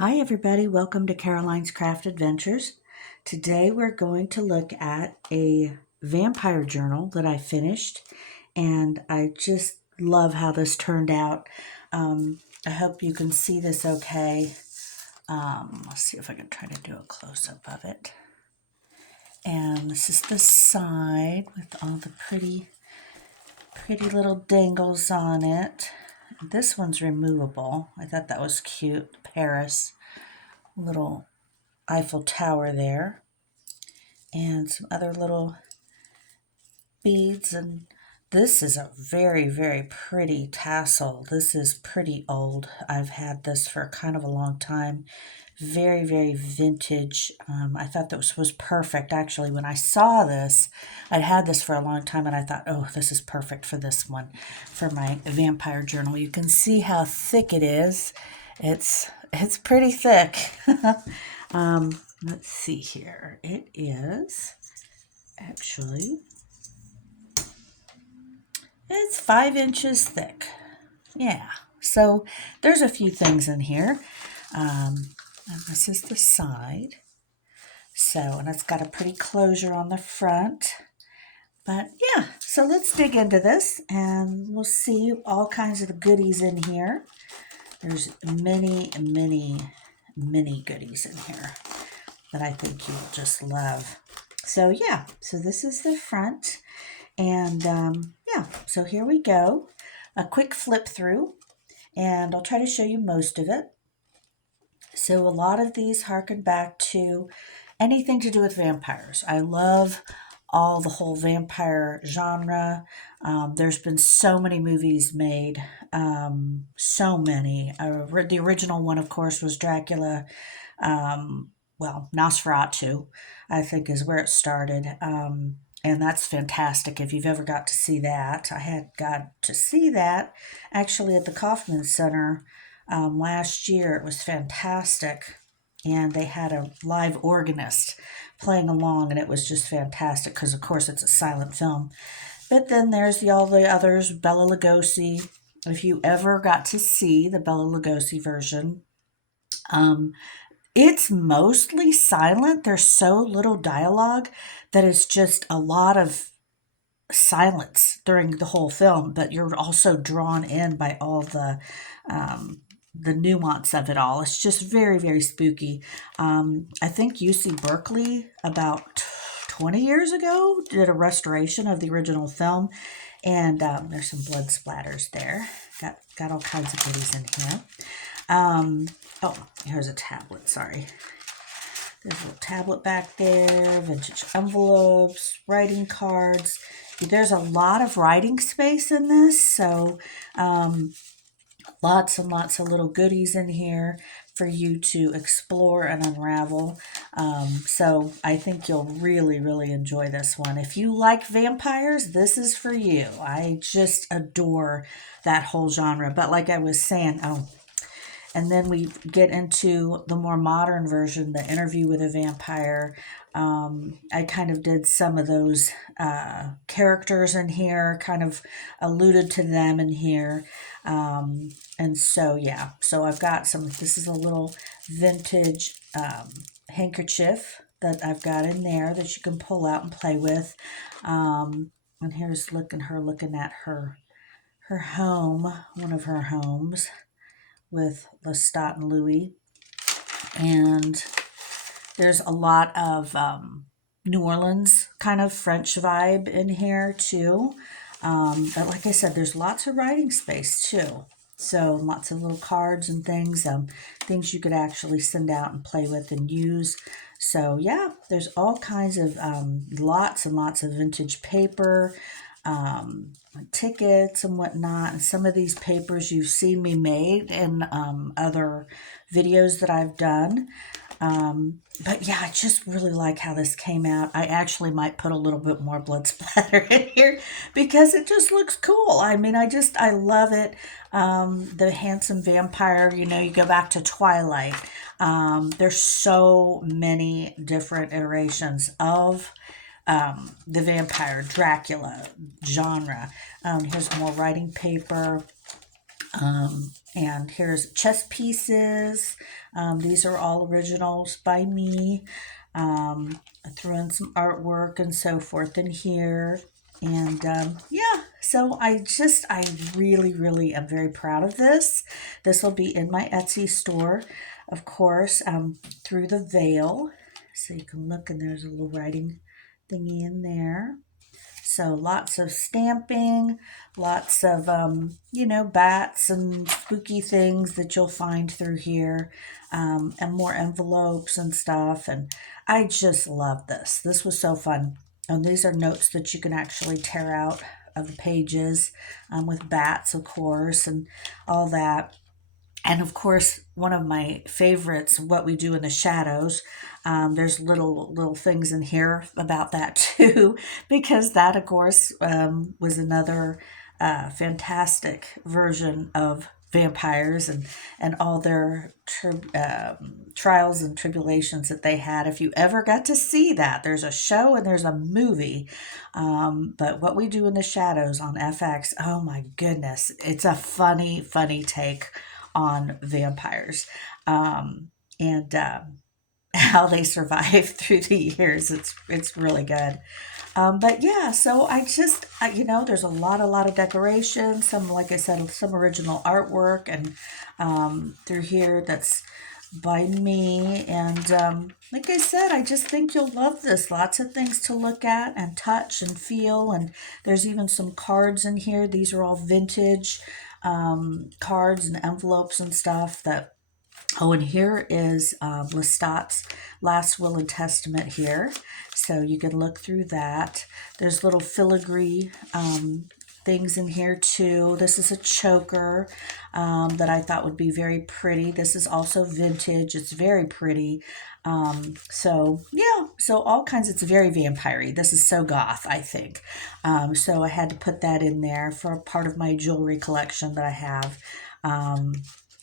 Hi everybody, welcome to Caroline's Craft Adventures. Today we're going to look at a vampire journal that I finished, and I just love how this turned out. I hope you can see this okay. Let's see if I can try to do a close-up of it. And this is the side with all the pretty little dangles on it. This one's removable. I thought that was cute. Paris, little Eiffel Tower there, and some other little beads. And this is a very pretty tassel. This is pretty old. I've had this for kind of a long time. Very vintage. I thought this was perfect. Actually, when I saw this, I'd had this for a long time, and I thought, oh, this is perfect for this one, for my vampire journal. You can see how thick it is. It's pretty thick. Let's see here. It is actually, it's 5 inches thick. Yeah, so there's a few things in here. And this is the side. So, and it's got a pretty closure on the front. But yeah, so let's dig into this and we'll see all kinds of goodies in here. There's many goodies in here that I think you will just love. So yeah, so this is the front, and yeah, so here we go. A quick flip through, and I'll try to show you most of it. So a lot of these harken back to anything to do with vampires. I love the whole vampire genre. There's been so many movies made, so many. The original one, of course, was Dracula. Nosferatu, I think, is where it started. And that's fantastic if you've ever got to see that. I had got to see that actually at the Kaufman Center last year. It was fantastic. And they had a live organist playing along, and it was just fantastic because, of course, it's a silent film. But then there's all the others, Bela Lugosi. If you ever got to see the Bela Lugosi version, it's mostly silent. There's so little dialogue that it's just a lot of silence during the whole film, but you're also drawn in by all the nuance of it all. It's just very spooky. I think UC Berkeley about 20 years ago did a restoration of the original film, and there's some blood splatters there. Got all kinds of goodies in here. Oh, here's a tablet, sorry. There's a little tablet back there, vintage envelopes, writing cards. There's a lot of writing space in this, so lots and lots of little goodies in here for you to explore and unravel. So I think you'll really enjoy this one. If you like vampires, this is for you. I just adore that whole genre. But like I was saying, and then we get into the more modern version, the Interview with a Vampire. I kind of did some of those characters in here, kind of alluded to them in here. And so, yeah, so I've got this is a little vintage handkerchief that I've got in there that you can pull out and play with. And here's her looking at her home, one of her homes, with Lestat and Louis. And there's a lot of New Orleans kind of French vibe in here too. But like I said, there's lots of writing space too. So lots of little cards and things, things you could actually send out and play with and use. So yeah, there's all kinds of lots and lots of vintage paper, tickets and whatnot. And some of these papers you've seen me made in other videos that I've done. But yeah, I just really like how this came out. I actually might put a little bit more blood splatter in here because it just looks cool. I mean, I love it. The handsome vampire, you go back to Twilight. There's so many different iterations of the vampire Dracula genre. Here's more writing paper. And here's chess pieces. These are all originals by me. I threw in some artwork and so forth in here. And yeah, so I really, really am very proud of this. This will be in my Etsy store, of course, through the veil. So you can look, and there's a little writing thingy in there. So lots of stamping, lots of, bats and spooky things that you'll find through here, and more envelopes and stuff. And I just love this. This was so fun. And these are notes that you can actually tear out of the pages, with bats, of course, and all that. And of course, one of my favorites, what we do in the shadows. There's little things in here about that too, because that, of course, was another fantastic version of vampires, and all their trials and tribulations that they had. If you ever got to see that, there's a show and there's a movie. But what we do in the shadows on FX, oh my goodness, it's a funny, funny take on vampires, and how they survive through the years. It's really good. But yeah, so there's a lot of decorations. Some, like I said, some original artwork, and through here that's by me. And like I said, I just think you'll love this. Lots of things to look at and touch and feel. And there's even some cards in here. These are all vintage cards and envelopes and stuff that. Oh, and here is Lestat's Last Will and Testament here. So you can look through that. There's little filigree things in here too. This is a choker that I thought would be very pretty. This is also vintage. It's very pretty. So yeah, so all kinds. It's very vampire-y. This is so goth, I think. So I had to put that in there for a part of my jewelry collection that I have.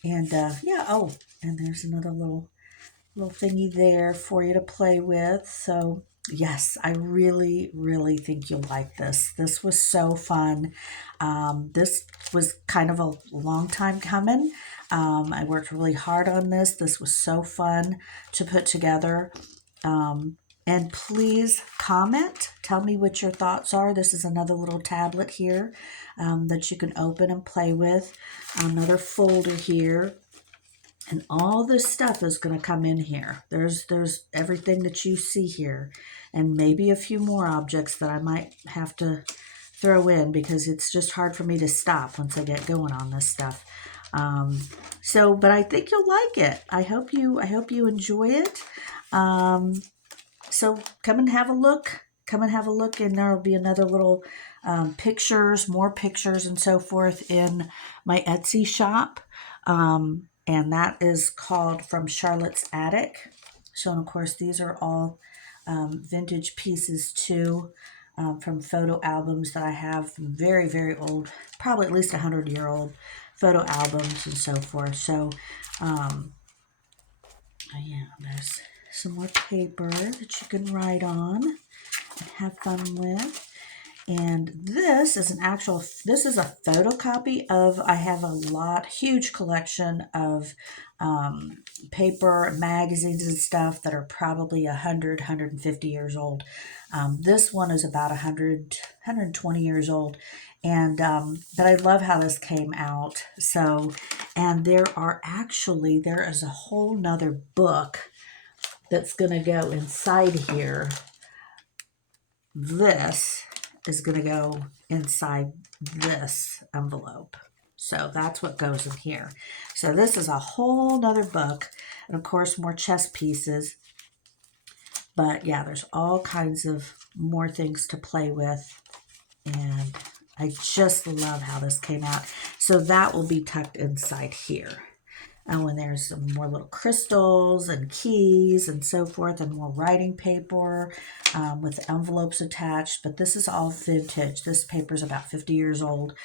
And yeah, oh, and there's another little thingy there for you to play with. So yes, I really, really think you'll like this. This was so fun. This was kind of a long time coming. I worked really hard on this. This was so fun to put together. And please comment. Tell me what your thoughts are. This is another little tablet here that you can open and play with. Another folder here. And all this stuff is going to come in here. There's everything that you see here. And maybe a few more objects that I might have to throw in, because it's just hard for me to stop once I get going on this stuff. But I think you'll like it. I hope you enjoy it. So come and have a look. Come and have a look, and there'll be another little more pictures and so forth in my Etsy shop. And that is called From Charlotte's Attic. So, and of course, these are all vintage pieces too, from photo albums that I have, very, very old, probably at least 100-year-old photo albums and so forth. So, yeah, there's some more paper that you can write on and have fun with. And this is a photocopy of, I have huge collection of paper, magazines and stuff that are probably 150 years old. This one is about 120 years old. And, but I love how this came out. So, and there is a whole nother book that's going to go inside here. This is going to go inside this envelope. So that's what goes in here. So this is a whole nother book. And of course, more chess pieces. But yeah, there's all kinds of more things to play with. And I just love how this came out. So that will be tucked inside here. And when there's some more little crystals and keys and so forth, and more writing paper with envelopes attached. But this is all vintage. This paper is about 50 years old.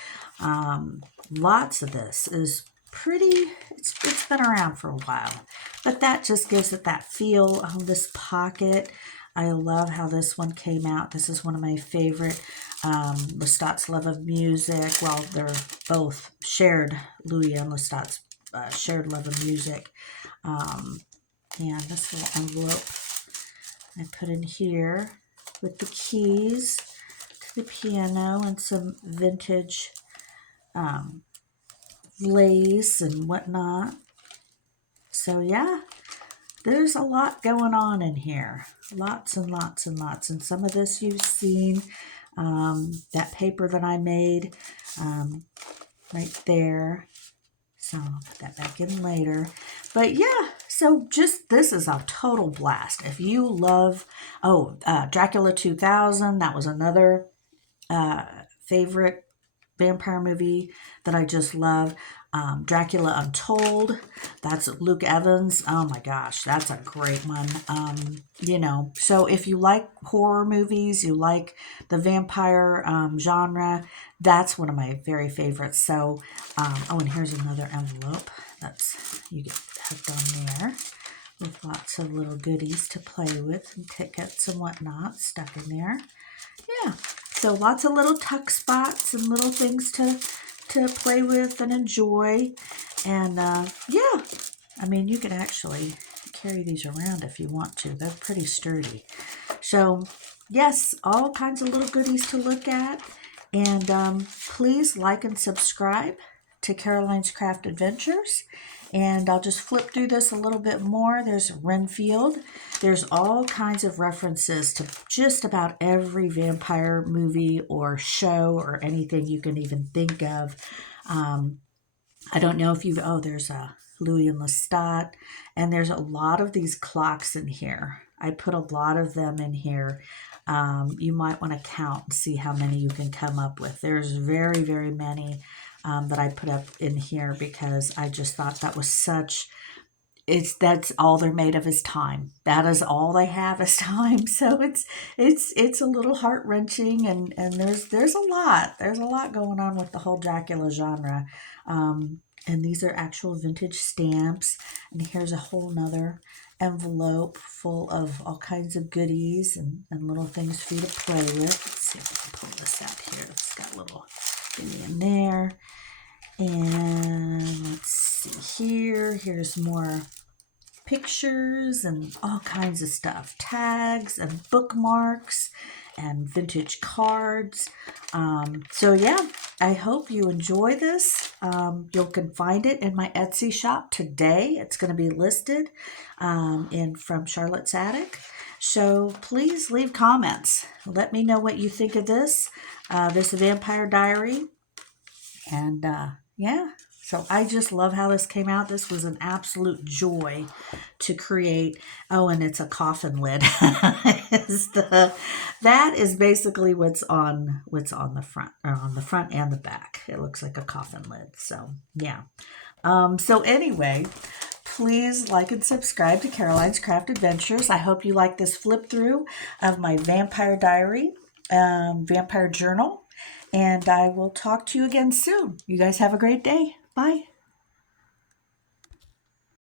Lots of this is pretty, it's been around for a while. But that just gives it that feel of this pocket. I love how this one came out. This is one of my favorite Lestat's love of music. Well, they're both shared, Louis and Lestat's shared love of music. And this little envelope I put in here with the keys to the piano and some vintage lace and whatnot. So yeah, there's a lot going on in here. Lots and lots and lots. And some of this you've seen. That paper that I made right there. So I'll put that back in later. But yeah, so just this is a total blast. If you love, Dracula 2000, that was another favorite vampire movie that I just love. Dracula Untold, that's Luke Evans. Oh my gosh, that's a great one. So if you like horror movies, you like the vampire genre, that's one of my very favorites. So, and here's another envelope you get hooked on there with lots of little goodies to play with and tickets and whatnot stuck in there. Yeah, so lots of little tuck spots and little things to play with and enjoy. And yeah, I mean, you could actually carry these around if you want to. They're pretty sturdy. So yes, all kinds of little goodies to look at. And please like and subscribe to Caroline's Craft Adventures. And I'll just flip through this a little bit more. There's Renfield. There's all kinds of references to just about every vampire movie or show or anything you can even think of. I don't know if there's a Louis and Lestat, and there's a lot of these clocks in here. I put a lot of them in here. You might want to count and see how many you can come up with. There's very, very many that I put up in here because I just thought that was that's all they're made of is time. That is all they have is time. So it's a little heart wrenching, and there's a lot going on with the whole Dracula genre. And these are actual vintage stamps. And here's a whole nother envelope full of all kinds of goodies and little things for you to play with. Let's see if I can pull this out here. It's got a little thingy in there. And let's see here. Here's more pictures and all kinds of stuff. Tags and bookmarks and vintage cards. So yeah, I hope you enjoy this. You can find it in my Etsy shop today. It's going to be listed from Charlotte's Attic. So please leave comments. Let me know what you think of this Vampire Diary. And yeah, so I just love how this came out. This was an absolute joy to create. Oh, and it's a coffin lid. That is basically what's on the front, or on the front and the back. It looks like a coffin lid. So yeah. So anyway, please like and subscribe to Caroline's Craft Adventures. I hope you like this flip through of my Vampire Diary, Vampire Journal. And I will talk to you again soon. You guys have a great day. Bye.